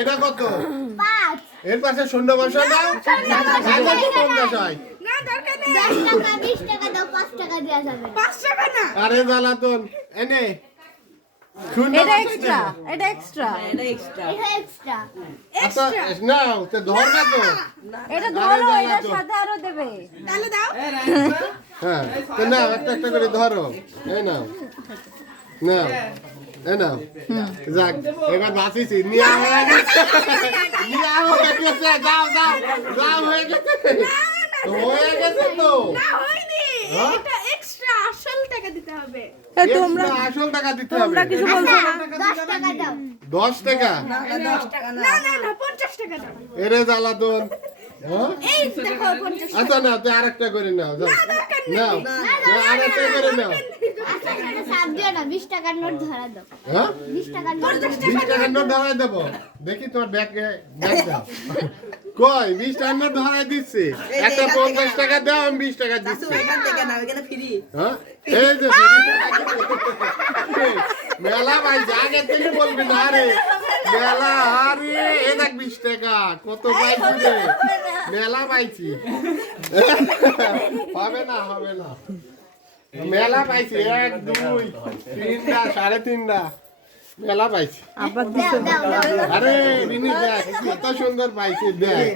এটা কত? এর পাশে শূন্য বসা দাও। আরে জ্বালাতন এনে এটা এক্সট্রা, এটা এক্সট্রা, এটা এক্সট্রা, এটা এক্সট্রা। আচ্ছা নাও তো ধর না তো। এটা ধরো, এটা সাথে আরো দেবে। তাহলে দাও। হ্যাঁ তো নাও একটা একটা করে ধরো। এই নাও নাও এই নাও। যাক এবার বাঁচিছি। নিয়া হয়ে গেছে, নিয়া হয়ে গেছে। যাও যাও যাও হয়ে গেছে, হয়ে গেছে তো। না হয়নি, এটা এক্সট্রা আসল টাকা দিতে হবে। তোমরা আসল টাকা দিতে হবে। তোমরা কিছু বলছো না? 10 টাকা দাও। 10 টাকা না, না 50 টাকা দাও। এরে জ্বালাতন। এই দেখো 50 টাকা। আচ্ছা না তুই আরেকটা করে নাও। যাও নাও আরেকটা করে নাও। আচ্ছা সেটা সাত দিও না, 20 টাকার নোট ধরা দাও। হ্যাঁ 20 টাকার নোট 20 টাকার নোট ধরাই দেবো। দেখি তোমার ব্যাগে ব্যাগ দাও। কই 20 টাকার নোট ধরাই দিচ্ছি। একটা 50 টাকা দাও, আমি 20 টাকা দিচ্ছি। এখান থেকে নাও, এখানে ফ্রি। হ্যাঁ এই যে মেলা ভাই আগে থেকে বলবি না। আরে মেলা, আরে এ দেখ 20 টাকা কত পাইছি রে। মেলা পাইছি। হবে না হবে না, মেলা পাইছি। 1 2 3টা 3.5টা মেলা পাইছি। আবার দিছো। আরে বিনি দেখ কত সুন্দর পাইছি দেখ।